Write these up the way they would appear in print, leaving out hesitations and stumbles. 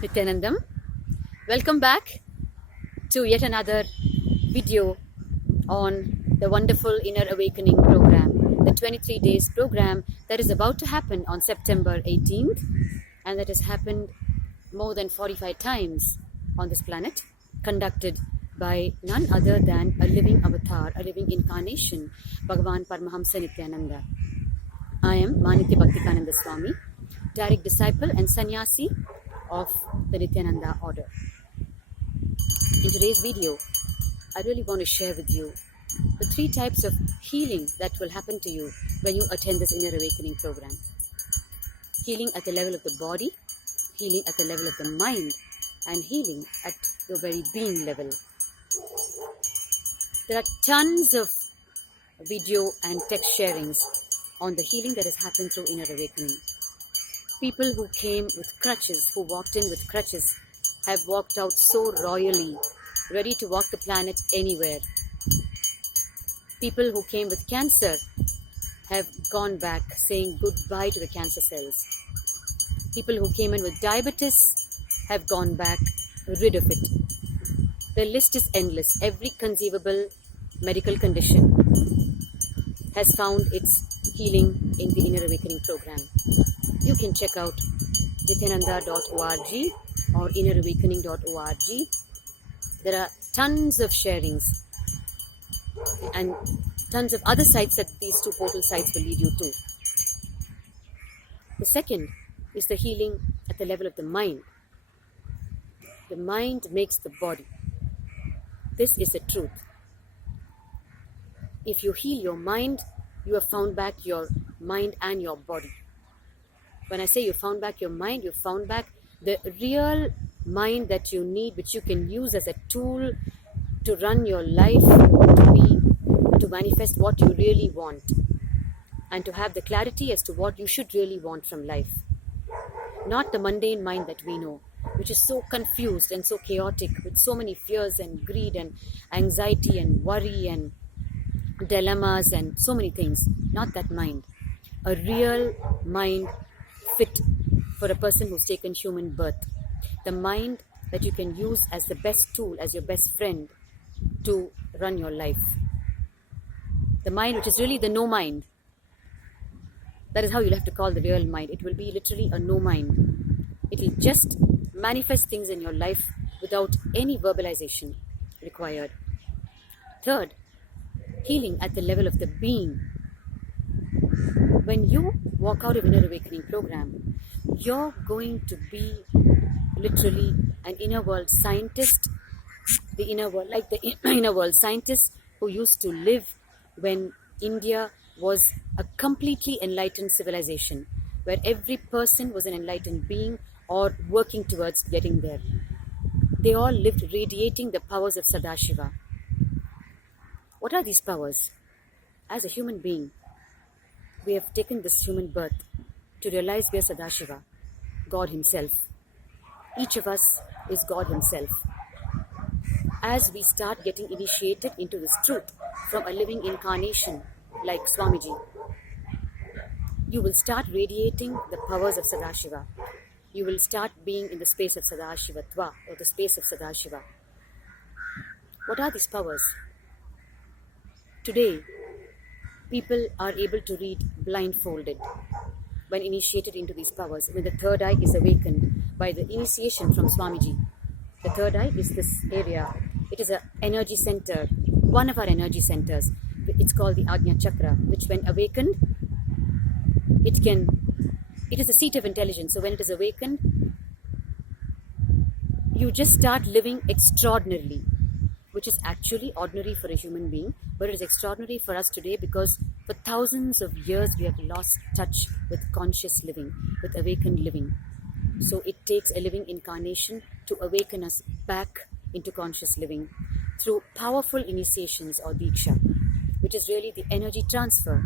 Nityanandam. Welcome back to yet another video on the wonderful Inner Awakening program, the 23 days program that is about to happen on September 18th and that has happened more than 45 times on this planet, conducted by none other than a living avatar, a living incarnation, Bhagavan Paramahamsa Nityananda. I am Manitya Bhaktikananda Swami, direct disciple and sannyasi of the Nityananda order. In today's video, I really want to share with you the 3 types of healing that will happen to you when you attend this Inner Awakening program. Healing at the level of the body, healing at the level of the mind, and healing at your very being level. There are tons of video and text sharings on the healing that has happened through Inner Awakening. People who came with crutches, who walked in with crutches, have walked out so royally, ready to walk the planet anywhere. People who came with cancer have gone back saying goodbye to the cancer cells. People who came in with diabetes have gone back rid of it. The list is endless. Every conceivable medical condition has found its healing in the Inner Awakening program. You can check out nityananda.org or innerawakening.org. There are tons of sharings and tons of other sites that these 2 portal sites will lead you to. The second is the healing at the level of the mind. The mind makes the body. This is the truth. If you heal your mind, you have found back your mind and your body. When I say you found back your mind, you found back the real mind that you need, which you can use as a tool to run your life, to manifest what you really want, and to have the clarity as to what you should really want from life. Not the mundane mind that we know, which is so confused and so chaotic, with so many fears and greed and anxiety and worry and dilemmas and so many things. Not that mind. A real mind fit for a person who's taken human birth. The mind that you can use as the best tool, as your best friend to run your life. The mind which is really the no mind. That is how you'll have to call the real mind. It will be literally a no mind. It will just manifest things in your life without any verbalization required. Third, healing at the level of the being. When you walk out of Inner Awakening program, you're going to be literally an inner world scientist, the inner world, like the inner world scientists who used to live when India was a completely enlightened civilization, where every person was an enlightened being or working towards getting there. They all lived radiating the powers of Sadashiva. What are these powers? As a human being, we have taken this human birth to realize we are Sadashiva, God Himself. Each of us is God Himself. As we start getting initiated into this truth from a living incarnation like Swamiji, you will start radiating the powers of Sadashiva. You will start being in the space of Sadashivatva, or the space of Sadashiva. What are these powers? Today, people are able to read blindfolded when initiated into these powers, when the third eye is awakened by the initiation from Swamiji. The third eye is this area. It is an energy center, one of our energy centers. It's called the Ajna Chakra, which when awakened, it is a seat of intelligence. So when it is awakened, you just start living extraordinarily, which is actually ordinary for a human being, but it is extraordinary for us today because for thousands of years we have lost touch with conscious living, with awakened living. So it takes a living incarnation to awaken us back into conscious living through powerful initiations or Diksha, which is really the energy transfer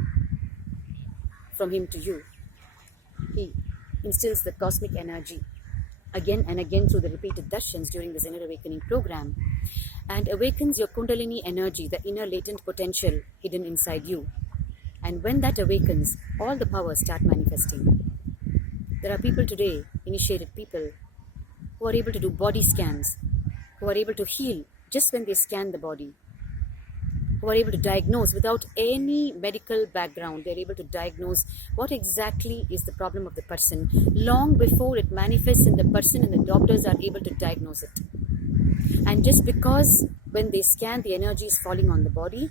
from him to you. He instills the cosmic energy again and again through the repeated darshans during this Inner Awakening program, and awakens your Kundalini energy, the inner latent potential hidden inside you. And when that awakens, all the powers start manifesting. There are people today, initiated people, who are able to do body scans, who are able to heal just when they scan the body, who are able to diagnose without any medical background. They're able to diagnose what exactly is the problem of the person long before it manifests in the person, and the doctors are able to diagnose it. And just because when they scan, the energy is falling on the body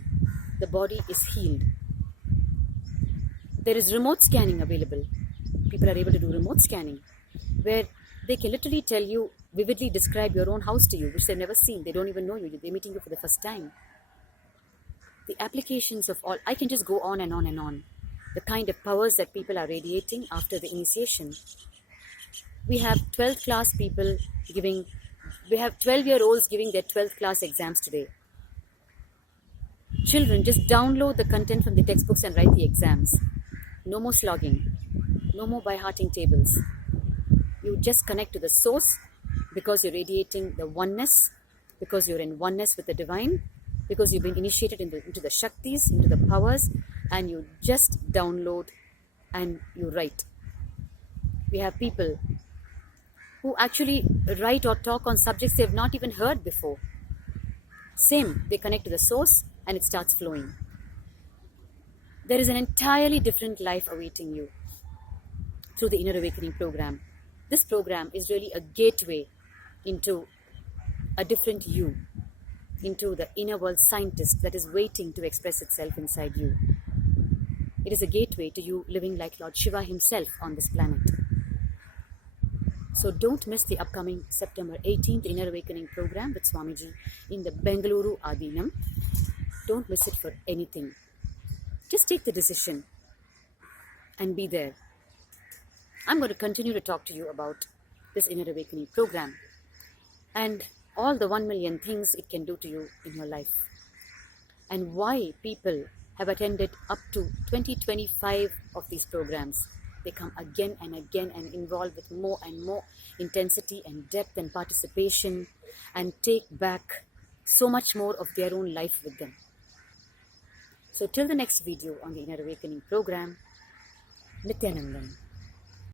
is healed. There is remote scanning available. People are able to do remote scanning where they can literally tell you, vividly describe your own house to you, which they've never seen. They don't even know you. They're meeting you for the first time. The applications of all, I can just go on and on and on. The kind of powers that people are radiating after the initiation. We have 12th class people we have 12-year-olds giving their 12th class exams today. Children, just download the content from the textbooks and write the exams. No more slogging. No more by-hearting tables. You just connect to the source because you're radiating the oneness, because you're in oneness with the divine, because you've been initiated into the Shaktis, into the powers, and you just download and you write. We have people who actually write or talk on subjects they've not even heard before. Same, they connect to the source and it starts flowing. There is an entirely different life awaiting you through the Inner Awakening program. This program is really a gateway into a different you, into the inner world scientist that is waiting to express itself inside you. It is a gateway to you living like Lord Shiva himself on this planet. So don't miss the upcoming September 18th Inner Awakening program with Swamiji in the Bengaluru Adinam. Don't miss it for anything. Just take the decision and be there. I'm going to continue to talk to you about this Inner Awakening program and all the 1 million things it can do to you in your life, and why people have attended up to 20-25 of these programs. They come again and again and involve with more and more intensity and depth and participation and take back so much more of their own life with them. So till the next video on the Inner Awakening program, Nityanandan.